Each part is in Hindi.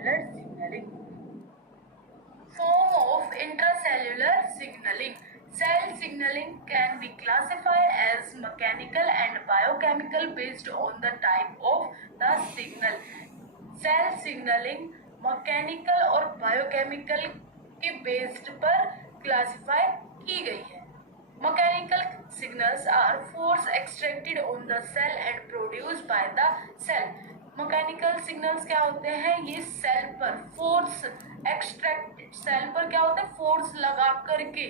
intracellular signaling. Form of intracellular signaling. Cell signaling can be classified as mechanical and biochemical based on the type of the signal. Cell signalling mechanical और बायोकेमिकल के बेस्ड पर क्लासिफाई की गई है. Mechanical signals are force extracted on the cell and produced by the cell. Mechanical signals क्या होते हैं? ये सेल पर फोर्स एक्सट्रैक्टेड, सेल पर क्या होता है? फोर्स लगा करके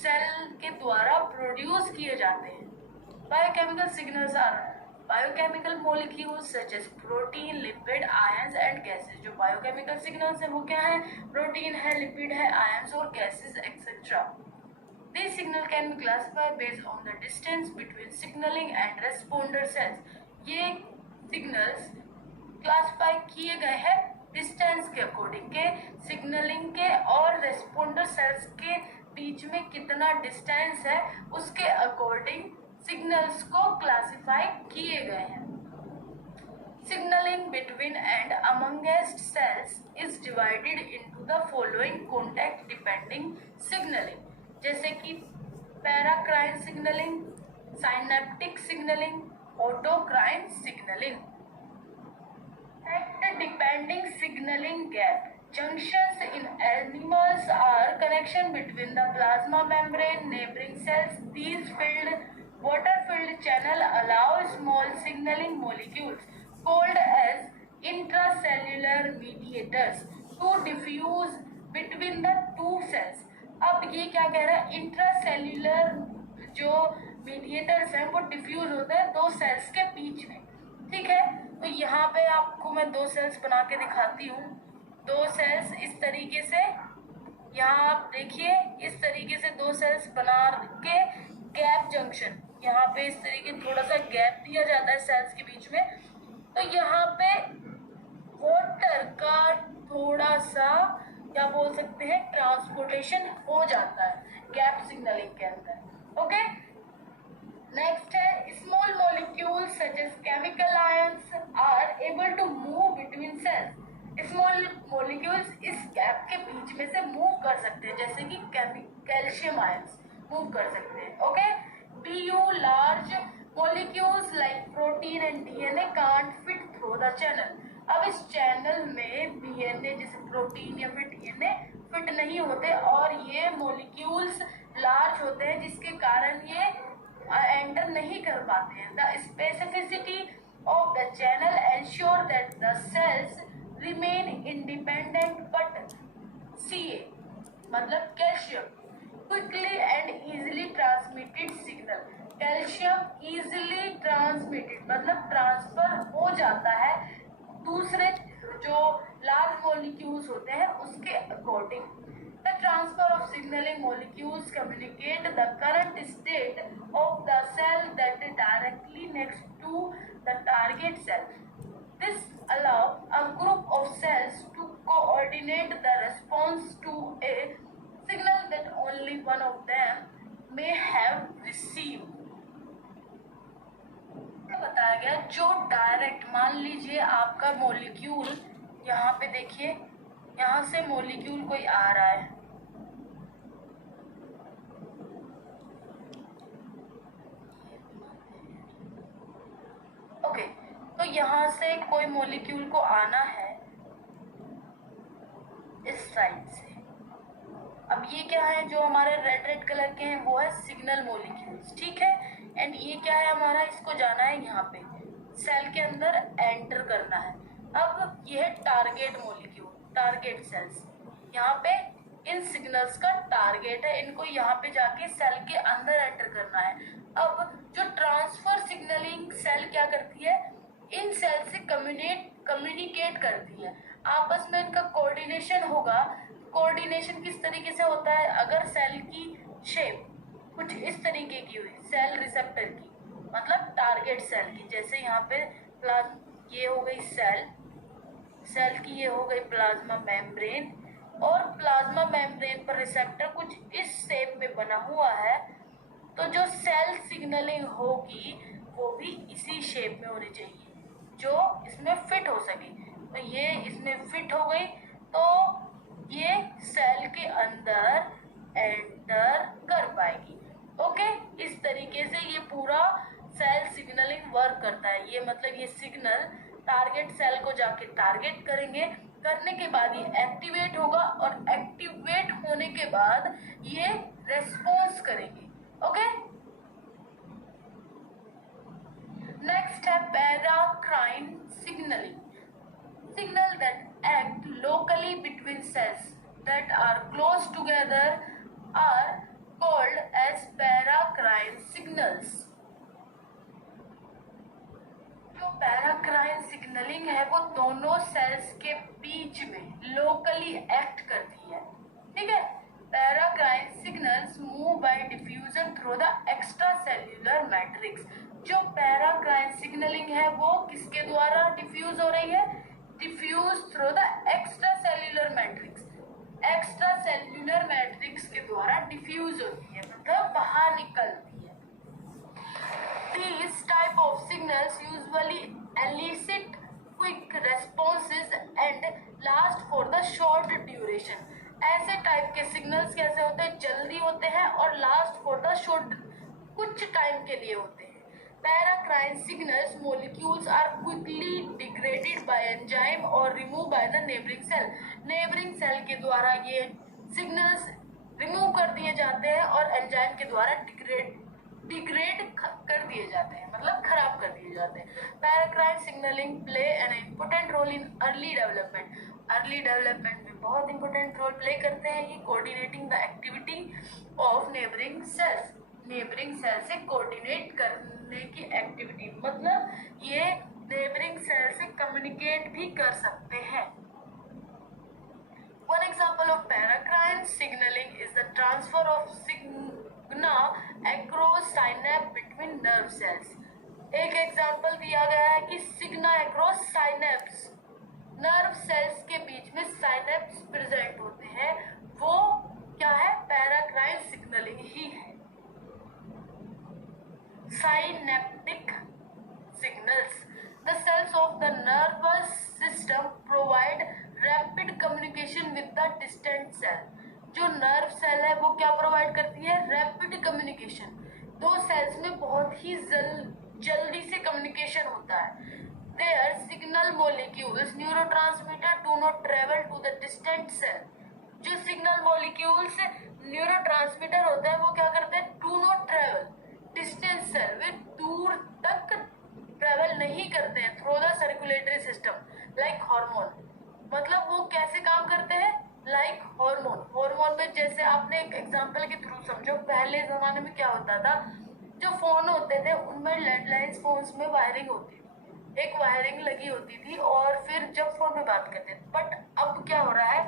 सेल के द्वारा प्रोड्यूस किए जाते हैं. Biochemical signals are biochemical molecules such as protein, lipid, ions and gases. जो बायोकेमिकल सिग्नल्स है वो क्या है? प्रोटीन है, लिपिड है, आयंस और gases etcetera. These signal can be classified based on the distance between signaling and responder cells. ये सिग्नल्स क्लासिफाई किए गए हैं डिस्टेंस के अकॉर्डिंग के सिग्नलिंग के और रेस्पोंडर सेल्स के बीच में कितना डिस्टेंस है उसके अकॉर्डिंग सिग्नल्स को क्लासिफाई किए गए हैं. Signaling between and amongst cells is divided into the following contact depending signaling, जैसे कि paracrine signalling, synaptic signalling, autocrine signalling. Contact depending signaling gap. Junctions in animals are connection between the plasma membrane, neighboring cells. These water-filled channel allow small signaling molecules called as intracellular mediators to diffuse between the two cells. अब ये क्या कह रहा है? इंट्रासेल्यूलर जो मीडिएटर्स हैं वो डिफ्यूज होते हैं दो सेल्स के बीच में. ठीक है, तो यहाँ पे आपको मैं दो सेल्स बना के दिखाती हूँ. दो सेल्स इस तरीके से, यहाँ आप देखिए इस तरीके से दो सेल्स बना के गैप जंक्शन, यहाँ पे इस तरीके थोड़ा सा गैप दिया जाता है सेल्स के बीच में. तो यहाँ पे वाटर का थोड़ा सा क्या बोल सकते हैं ट्रांसपोर्टेशन हो जाता है गैप सिग्नलिंग के अंदर. ओके, नेक्स्ट है small molecules such as chemical ions are able to move between cells. Small molecules इस गैप के बीच में से मूव कर सकते हैं, जैसे कि कैल्शियम आयंस मूव कर सकते हैं. Okay, BU large molecules like protein and DNA can't fit through the channel. अब इस चैनल में DNA जैसे प्रोटीन या फिर DNA फिट नहीं होते और ये मॉलिक्यूल्स लार्ज होते हैं जिसके कारण ये एंटर नहीं कर पाते हैं. The specificity of the channel ensure that the cells remain independent but Ca मतलब calcium quickly and easily transmitted signal. Calcium easily transmitted मतलब ट्रांसफर हो जाता है दूसरे जो लार्ज मॉलिक्यूल्स होते हैं उसके according. The transfer of signalling molecules communicate the current state of the cell that is directly next to the target cell. This allow a group of cells to coordinate the response to a signal that only one of them may have received. बताया गया जो डायरेक्ट, मान लीजिए आपका मॉलिक्यूल यहाँ पे देखिए, यहाँ से मॉलिक्यूल कोई आ रहा है, ओके, तो यहाँ से कोई मॉलिक्यूल को आना है इस साइड से. अब ये क्या है जो हमारे रेड कलर के हैं वो है सिग्नल मॉलिक्यूल्स. ठीक है, एंड ये क्या है हमारा, इसको जाना है यहाँ पे सेल के अंदर एंटर करना है. अब ये है टारगेट मॉलिक्यूल, टारगेट सेल्स. यहाँ पे इन सिग्नल्स का टारगेट है, इनको यहाँ पे जाके सेल के अंदर एंटर करना है. अब जो ट्रांसफर सिग्नलिंग सेल क्या करती है, इन सेल से कम्युनिकेट करती है, आपस में इनका कोऑर्डिनेशन होगा. कोऑर्डिनेशन किस तरीके से होता है? अगर सेल की शेप कुछ इस तरीके की हुई, सेल रिसेप्टर की मतलब टारगेट सेल की, जैसे यहाँ पे ये हो गई सेल की ये हो गई प्लाज्मा मेम्ब्रेन, और प्लाज्मा मेम्ब्रेन पर रिसेप्टर कुछ इस शेप में बना हुआ है, तो जो सेल सिग्नलिंग होगी वो भी इसी शेप में होनी चाहिए जो इसमें फिट हो सके. ये इसमें फिट हो गई तो ये सेल के अंदर एंटर कर पाएगी। ओके, इस तरीके से ये पूरा सेल सिग्नलिंग वर्क करता है। ये मतलब ये सिग्नल टारगेट सेल को जाके टारगेट करेंगे, करने के बाद ये एक्टिवेट होगा और एक्टिवेट होने के बाद ये रेस्पॉन्स करेंगे। ओके, नेक्स्ट है paracrine signalling. Signal that act locally between cells that are close together are called as paracrine signals. जो पैराक्राइन सिग्नलिंग है वो दोनों सेल्स के बीच में लोकली एक्ट करती है। ठीक है, paracrine signals move by diffusion through the extracellular matrix. जो पैराक्राइन सिग्नलिंग है वो किसके द्वारा डिफ्यूज हो रही है? Diffuse through the extracellular matrix. Extracellular matrix के द्वारा डिफ्यूज होती है, मतलब बाहर निकलती है। These type of signals usually elicit quick responses and last for the short duration. ऐसे टाइप के सिग्नल्स कैसे होते हैं? जल्दी होते हैं और लास्ट फॉर द शॉर्ट, कुछ टाइम के लिए होते हैं। Paracrine signals molecules are quickly degraded by enzyme or removed by the neighboring cell. Neighboring cell के द्वारा ये सिग्नल्स रिमूव कर दिए जाते हैं और एंजाइम के द्वारा डिग्रेड कर दिए जाते हैं, मतलब खराब कर दिए जाते हैं। Paracrine signalling play an important role in early development. Early development में बहुत इंपॉर्टेंट रोल प्ले करते हैं ये, coordinating the activity of neighbouring cells. Neighbouring cell से कोऑर्डिनेट करने की एक्टिविटी, मतलब ये नेबरिंग सेल से कम्युनिकेट भी कर सकते हैं। One example of paracrine signaling is the transfer of signa across synapse between nerve cells. एक एग्जाम्पल दिया गया है कि सिग्ना अक्रॉस साइनेप्स, नर्व सेल्स के बीच में साइनेप्स प्रेजेंट होते हैं, वो क्या है? पैराक्राइन सिग्नलिंग ही है। Synaptic signals. The cells of the nervous system provide rapid communication with the distant cell. जो नर्व सेल है वो क्या प्रोवाइड करती है? Rapid communication. दो सेल्स में बहुत ही जल्दी से कम्युनिकेशन होता है। Their signal molecules neurotransmitter do not travel to the distant cell. जो सिग्नल मॉलिक्यूल्स न्यूरोट्रांसमीटर होता है वो क्या करते हैं? Do not travel distance cell, वे दूर तक ट्रेवल नहीं करते हैं through the circulatory system like hormone. मतलब वो कैसे काम करते हैं? Like hormone. हार्मोन में जैसे आपने एक एग्जांपल के थ्रू समझो, पहले जमाने में क्या होता था, जो फोन होते थे उनमें लैंडलाइन फोन्स में वायरिंग होती थी, एक वायरिंग लगी होती थी और फिर जब फोन में बात करते थे। बट अब क्या हो रहा है,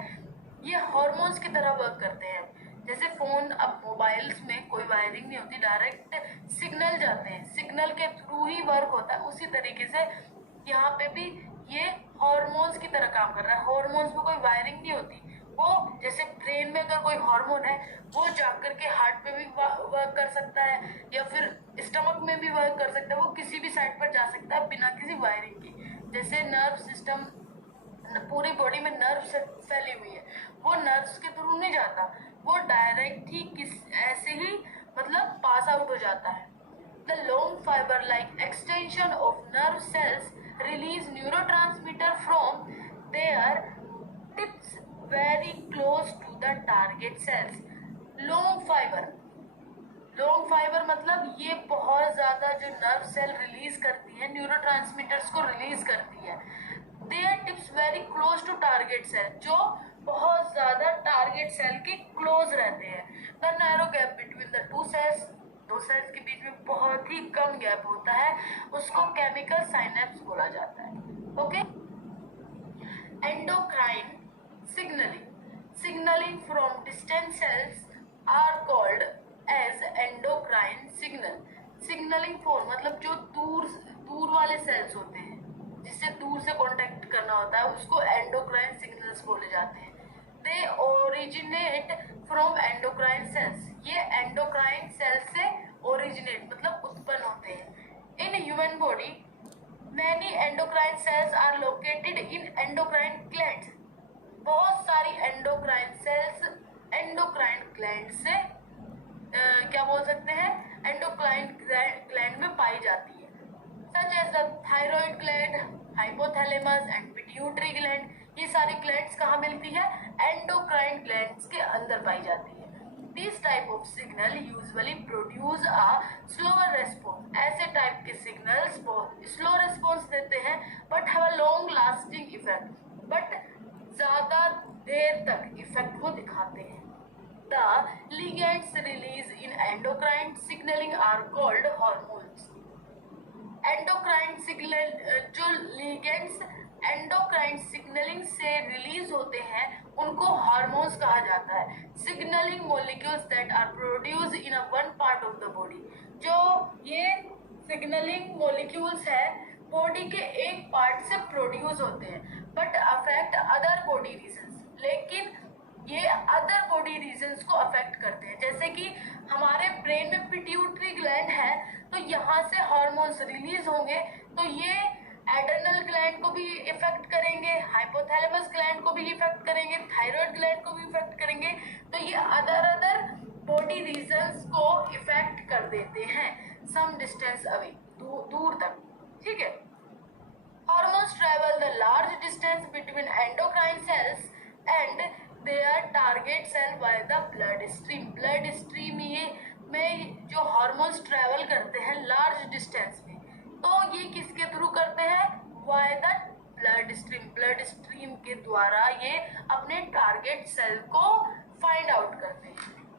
ये हार्मोन्स की तरह वर्क करते हैं। जैसे फोन, अब मोबाइल्स में कोई वायरिंग नहीं होती, डायरेक्ट सिग्नल जाते हैं, सिग्नल के थ्रू ही वर्क होता है। उसी तरीके से यहाँ पे भी ये हार्मोन्स की तरह काम कर रहा है। हार्मोन्स में कोई वायरिंग नहीं होती, वो जैसे ब्रेन में अगर कोई हार्मोन है वो जाकर के हार्ट पे भी वर्क कर सकता है या फिर स्टमक में भी वर्क कर सकता है, वो किसी भी साइड पर जा सकता है बिना किसी वायरिंग की। जैसे नर्व सिस्टम, पूरी बॉडी में नर्व फैली हुई है, वो नर्व्स के थ्रू नहीं जाता, वो डायरेक्ट ही ऐसे ही मतलब पास आउट हो जाता है। The long fibre like extension of nerve cells release neurotransmitter from their tips very close to the target cells. Long fibre मतलब ये बहुत ज्यादा जो नर्व सेल रिलीज करती है, न्यूरोट्रांसमीटर्स को रिलीज करती है। Their tips very close to target cell, जो बहुत ज्यादा टारगेट सेल के क्लोज रहते हैं। The narrow gap between the two cells, दो सेल्स के बीच में बहुत ही कम गैप होता है, उसको केमिकल साइनेप्स बोला जाता है। Okay, endocrine signaling from distant cells are called as endocrine signal. Signalling phone मतलब जो दूर वाले सेल्स होते हैं, जिससे दूर से कांटेक्ट करना होता है, उसको एंडोक्राइन सिग्नल्स बोले जाते हैं। They originate from endocrine cells, ये एंडोक्राइन सेल्स से ओरिजिनेट मतलब उत्पन्न होते हैं। In human body Many endocrine cells are located in endocrine glands. बहुत सारी एंडोक्राइन सेल्स एंडोक्राइन ग्लैंड से क्या बोल सकते हैं, एंडोक्राइन ग्लैंड में पाई जाती है, such as the thyroid gland, hypothalamus and pituitary gland. ये सारी ग्लैंड्स कहाँ मिलती है, एंडोक्राइन ग्लैंड्स के अंदर पाई जाती है। This type of signal usually produce a slower response. ऐसे टाइप के सिग्नल्स बहुत स्लो रेस्पॉन्स देते हैं but have a long lasting effect, but ज्यादा देर तक इफेक्ट को दिखाते हैं। The ligands released in endocrine signaling are called hormones. Endocrine signal जो लिगेंड्स एंडोक्राइन सिग्नलिंग से रिलीज होते हैं उनको हार्मोन्स कहा जाता है। Signalling molecules that are produced in a one part of the body. जो ये सिग्नलिंग मॉलिक्यूल्स है बॉडी के एक पार्ट से प्रोड्यूस होते हैं but affect other body regions, लेकिन ये अदर बॉडी रीजन्स को अफेक्ट करते हैं। जैसे कि हमारे ब्रेन में पिट्यूटरी ग्लैंड है तो यहाँ से हार्मोन्स रिलीज होंगे तो ये एड्रेनल ग्लैंड को भी इफेक्ट करेंगे, हाइपोथैलेमस ग्लैंड को भी इफेक्ट करेंगे, थायराइड ग्लैंड को भी इफेक्ट करेंगे। तो ये अदर बॉडी रीजन्स को इफेक्ट कर देते हैं सम डिस्टेंस अवे, दूर तक, ठीक है। Hormones travel the large distance between endocrine cells and their target cell by the blood stream. Blood stream में जो हार्मोन्स ट्रेवल करते हैं लार्ज डिस्टेंस में, तो ये किसके थ्रू करते हैं, why the blood stream. Blood stream के द्वारा ये अपने टारगेट सेल को फाइंड आउट करते हैं।